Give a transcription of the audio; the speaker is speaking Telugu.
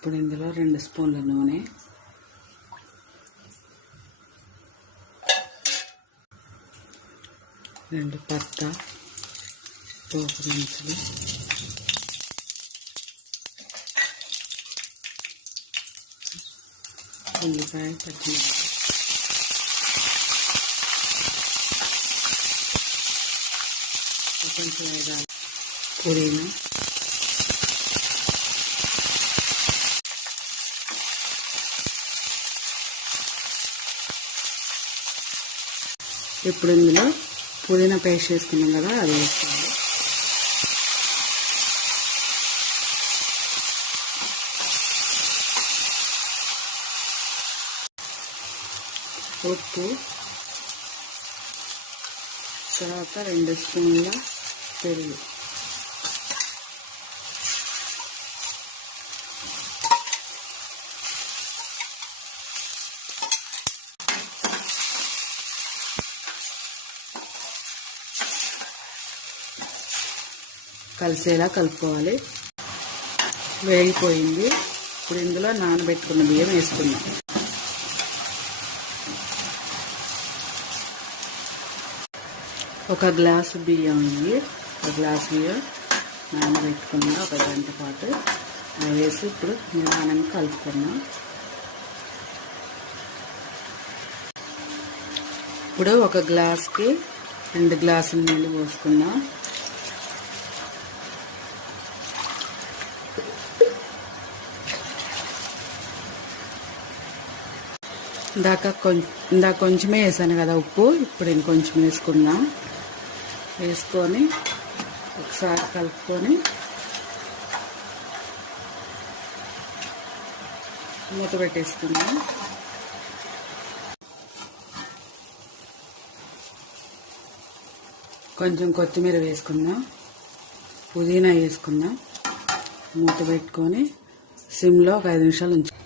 ఇప్పుడు ఇందులో 2 స్పూన్ల నూనె, 2 పత్త పోపు దినుసులు, ఉల్లిపాయ, పచ్చిమిరపకాయ, కొంచెం వేగాలి, పుదీనా, ఇప్పుడు ఇందులో పుదీనా పేస్ట్ వేసుకున్నాం కదా అది వేసుకోవాలి. ఉప్పు, తర్వాత 2 స్పూన్ల పెరుగు, కలిసేలా కలుపుకోవాలి. వేగిపోయింది. ఇప్పుడు ఇందులో నానబెట్టుకున్న బియ్యం వేసుకుందాం. ఒక గ్లాసు బియ్యం ఉంది, ఒక గ్లాసు బియ్యం నానబెట్టుకున్నా 1 గంట పాటు. అవి వేసి ఇప్పుడు నిదానంగా కలుపుకున్నాం. ఇప్పుడు ఒక గ్లాస్కి 2 గ్లాసుల నీళ్ళు పోసుకున్నాం. ఇందాక కొంచెమే వేసాను కదా ఉప్పు, ఇప్పుడు ఇంకొంచెం వేసుకుందాం. వేసుకొని ఒకసారి కలుపుకొని మూత పెట్టేసుకుందాం. కొంచెం కొత్తిమీర వేసుకుందాం, పుదీనా వేసుకుందాం. మూత పెట్టుకొని సిమ్లో ఒక 5 నిమిషాలు ఉంచుకుందాం.